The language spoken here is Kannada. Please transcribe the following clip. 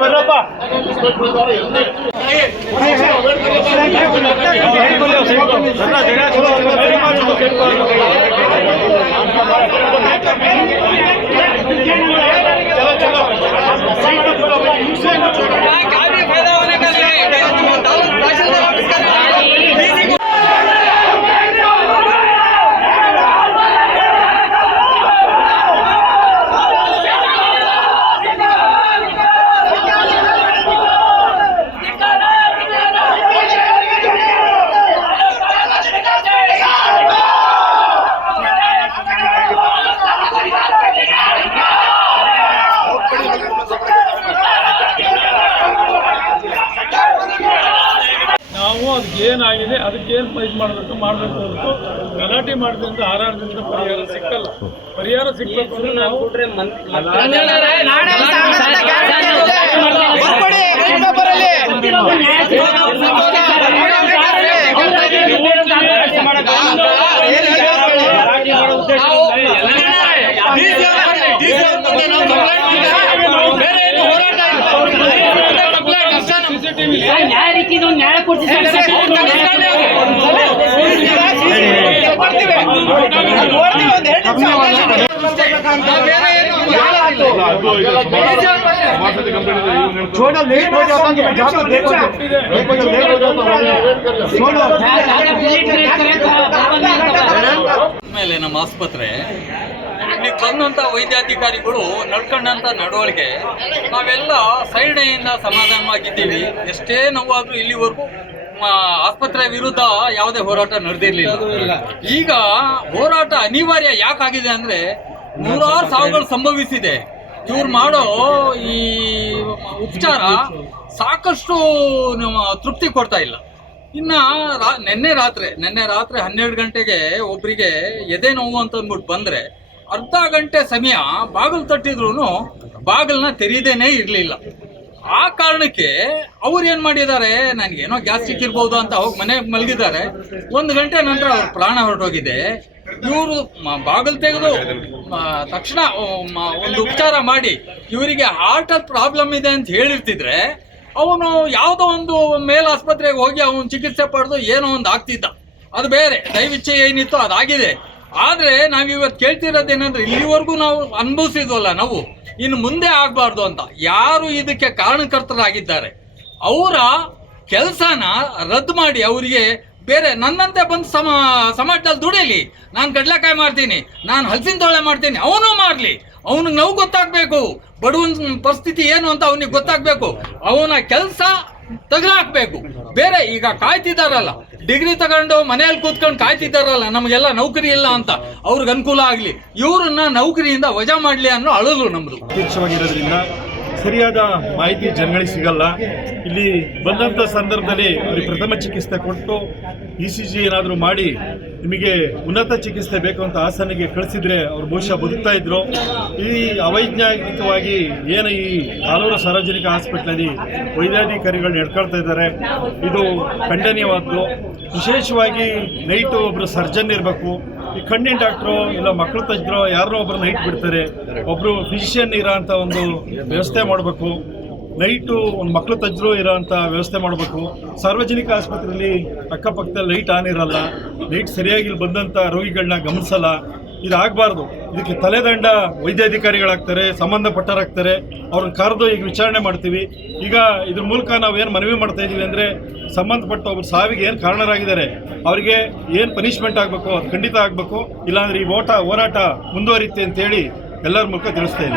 ಬರಪ್ಪ ನಾವು ಅದಕ್ಕೇನಾಗಿದೆ ಅದಕ್ಕೇನು ಇದು ಮಾಡಬೇಕು ಹೊರತು ಗಲಾಟೆ ಮಾಡೋದ್ರಿಂದ ಹಾರಾಟದಿಂದ ಪರಿಹಾರ ಸಿಕ್ಕಲ್ಲ. ಪರಿಹಾರ ಸಿಕ್ಕಬೇಕು ಅಂದ್ರೆ ನಾವು ನ್ಯಾಯ ರೀತಿ ನ್ಯಾಯ ಕೊಡ್ತೀವಿ. ಮೇಲೆ ನಮ್ಮ ಆಸ್ಪತ್ರೆ ಇಲ್ಲಿ ಬಂದಂತ ವೈದ್ಯಾಧಿಕಾರಿಗಳು ನಡ್ಕೊಂಡಂತ ನಡವಳಿಕೆ ನಾವೆಲ್ಲ ಸೈಡ್ನಿಂದ ಸಮಾಧಾನವಾಗಿದ್ದೀವಿ. ಎಷ್ಟೇ ನೋವಾದ್ರೂ ಇಲ್ಲಿವರೆಗೂ ಆಸ್ಪತ್ರೆ ವಿರುದ್ಧ ಯಾವುದೇ ಹೋರಾಟ ನಡೆದಿರಲಿಲ್ಲ. ಈಗ ಹೋರಾಟ ಅನಿವಾರ್ಯ ಯಾಕಾಗಿದೆ ಅಂದ್ರೆ ನೂರಾರು ಸಾವುಗಳು ಸಂಭವಿಸಿದೆ. ಇವ್ರು ಮಾಡೋ ಈ ಉಪಚಾರ ಸಾಕಷ್ಟು ತೃಪ್ತಿ ಕೊಡ್ತಾ ಇಲ್ಲ. ಇನ್ನ ನಿನ್ನೆ ರಾತ್ರಿ 12 ಗಂಟೆಗೆ ಒಬ್ಬರಿಗೆ ಎದೆ ನೋವು ಅಂತ ಅಂದ್ಬಿಟ್ಟು ಬಂದ್ರೆ ಅರ್ಧ ಗಂಟೆ ಸಮಯ ಬಾಗಿಲು ತಟ್ಟಿದ್ರು ಬಾಗಿಲನ್ನ ತೆರೀದೇನೆ ಇರಲಿಲ್ಲ. ಆ ಕಾರಣಕ್ಕೆ ಅವ್ರು ಏನು ಮಾಡಿದ್ದಾರೆ, ನನಗೇನೋ ಗ್ಯಾಸ್ಟ್ರಿಕ್ ಇರ್ಬೋದು ಅಂತ ಹೋಗಿ ಮನೆಗೆ ಮಲಗಿದ್ದಾರೆ. 1 ಗಂಟೆ ನಂತರ ಅವ್ರ ಪ್ರಾಣ ಹೊರಟೋಗಿದೆ. ಇವರು ಬಾಗಿಲು ತೆಗೆದು ತಕ್ಷಣ ಒಂದು ಉಪಚಾರ ಮಾಡಿ ಇವರಿಗೆ ಹಾರ್ಟ್ ಪ್ರಾಬ್ಲಮ್ ಇದೆ ಅಂತ ಹೇಳಿರ್ತಿದ್ರೆ ಅವನು ಯಾವುದೋ ಒಂದು ಮೇಲಾಸ್ಪತ್ರೆಗೆ ಹೋಗಿ ಅವನು ಚಿಕಿತ್ಸೆ ಪಡೆದು ಏನೋ ಒಂದು ಆಗ್ತಿದ್ದ. ಅದು ಬೇರೆ, ದೈವಿಚ್ಛೆ ಏನಿತ್ತು ಅದಾಗಿದೆ. ಆದರೆ ನಾವಿವತ್ತು ಕೇಳ್ತಿರೋದೇನಂದ್ರೆ ಇಲ್ಲಿವರೆಗೂ ನಾವು ಅನುಭವಿಸಿದ್ವಲ್ಲ ನಾವು, ಇನ್ನು ಮುಂದೆ ಆಗಬಾರ್ದು ಅಂತ ಯಾರು ಇದಕ್ಕೆ ಕಾರಣಕರ್ತರಾಗಿದ್ದಾರೆ ಅವರ ಕೆಲಸನ ರದ್ದು ಮಾಡಿ ಅವರಿಗೆ ಬೇರೆ ನನ್ನಂತೆ ಬಂದು ಸಮಾಜದಲ್ಲಿ ದುಡಿಯಲಿ. ನಾನು ಕಡಲೆಕಾಯಿ ಮಾಡ್ತೀನಿ, ನಾನು ಹಲಸಿನ ತೊಳೆ ಮಾಡ್ತೀನಿ, ಅವನು ಮಾಡಲಿ. ಅವನಿಗೆ ನೋವು ಗೊತ್ತಾಗಬೇಕು, ಬಡವನ ಪರಿಸ್ಥಿತಿ ಏನು ಅಂತ ಅವನಿಗೆ ಗೊತ್ತಾಗಬೇಕು. ಅವನ ಕೆಲಸ ತೆಗೆದಾಕ್ಬೇಕು. ಬೇರೆ ಈಗ ಕಾಯ್ತಿದ್ದಾರಲ್ಲ, ಡಿಗ್ರಿ ತಗೊಂಡು ಮನೆಯಲ್ಲಿ ಕೂತ್ಕೊಂಡು ಕಾಯ್ತಿದ್ದಾರಲ್ಲ ನಮಗೆಲ್ಲ ನೌಕರಿ ಇಲ್ಲ ಅಂತ, ಅವ್ರಿಗೆ ಅನುಕೂಲ ಆಗಲಿ, ಇವ್ರನ್ನ ನೌಕರಿಯಿಂದ ವಜಾ ಮಾಡಲಿ ಅನ್ನೋ ಅಳಲು ನಮ್ಮದು. ಅಧ್ಯಕ್ಷವಾಗಿರೋದ್ರಿಂದ ಸರಿಯಾದ ಮಾಹಿತಿ ಜನಗಳಿಗೆ ಸಿಗಲ್ಲ. ಇಲ್ಲಿ ಬಂದಂಥ ಸಂದರ್ಭದಲ್ಲಿ ಅವ್ರಿಗೆ ಪ್ರಥಮ ಚಿಕಿತ್ಸೆ ಕೊಟ್ಟು ECG ಏನಾದರೂ ಮಾಡಿ ನಿಮಗೆ ಉನ್ನತ ಚಿಕಿತ್ಸೆ ಬೇಕು ಅಂತ ಹಾಸನಿಗೆ ಕಳಿಸಿದ್ರೆ ಅವ್ರು ಬಹುಶಃ ಬದುಕ್ತಾ ಇದ್ರು. ಈ ಅವೈಜ್ಞಾನಿಕವಾಗಿ ಏನು ಈ ಆಲೂರು ಸಾರ್ವಜನಿಕ ಹಾಸ್ಪಿಟ್ಲಲ್ಲಿ ವೈದ್ಯಾಧಿಕಾರಿಗಳು ನಡ್ಕೊಳ್ತಾ ಇದ್ದಾರೆ, ಇದು ಖಂಡನೀಯವಾದ್ದು. ವಿಶೇಷವಾಗಿ ನೈಟು ಒಬ್ಬರು ಸರ್ಜನ್ ಇರಬೇಕು. ಈ ಕಣ್ಣಿನ ಡಾಕ್ಟ್ರು ಇಲ್ಲ ಮಕ್ಕಳು ತಜ್ಞರು ಯಾರನ್ನೋ ಒಬ್ಬರು ನೈಟ್ ಬಿಡ್ತಾರೆ, ಒಬ್ಬರು ಫಿಸಿಷಿಯನ್ ಇರೋ ಅಂಥ ಒಂದು ವ್ಯವಸ್ಥೆ ಮಾಡಬೇಕು. ನೈಟು ಒಂದು ಮಕ್ಕಳು ತಜ್ಞರು ಇರೋ ಅಂಥ ವ್ಯವಸ್ಥೆ ಮಾಡಬೇಕು. ಸಾರ್ವಜನಿಕ ಆಸ್ಪತ್ರೆಯಲ್ಲಿ ಅಕ್ಕಪಕ್ಕದಲ್ಲಿ ಲೈಟ್ ಆನ್ ಇರಲ್ಲ, ಲೈಟ್ ಸರಿಯಾಗಿ ಬಂದಂಥ ರೋಗಿಗಳನ್ನ ಗಮನಿಸಲ್ಲ. ಇದಾಗಬಾರ್ದು. ಇದಕ್ಕೆ ತಲೆದಂಡ ವೈದ್ಯಾಧಿಕಾರಿಗಳಾಗ್ತಾರೆ, ಸಂಬಂಧಪಟ್ಟರಾಗ್ತಾರೆ. ಅವ್ರನ್ನ ಕರೆದು ಈಗ ವಿಚಾರಣೆ ಮಾಡ್ತೀವಿ. ಈಗ ಇದ್ರ ಮೂಲಕ ನಾವು ಏನು ಮನವಿ ಮಾಡ್ತಾ ಇದ್ದೀವಿ ಅಂದರೆ, ಸಂಬಂಧಪಟ್ಟ ಒಬ್ಬರು ಸಾವಿಗೆ ಏನು ಕಾರಣರಾಗಿದ್ದಾರೆ ಅವರಿಗೆ ಏನು ಪನಿಷ್ಮೆಂಟ್ ಆಗಬೇಕು ಅದು ಖಂಡಿತ ಆಗಬೇಕು. ಇಲ್ಲಾಂದರೆ ಈ ಹೋರಾಟ ಮುಂದುವರಿಯುತ್ತೆ ಅಂತೇಳಿ ಎಲ್ಲರ ಮೂಲಕ ತಿಳಿಸ್ತಾ ಇದ್ದೀವಿ.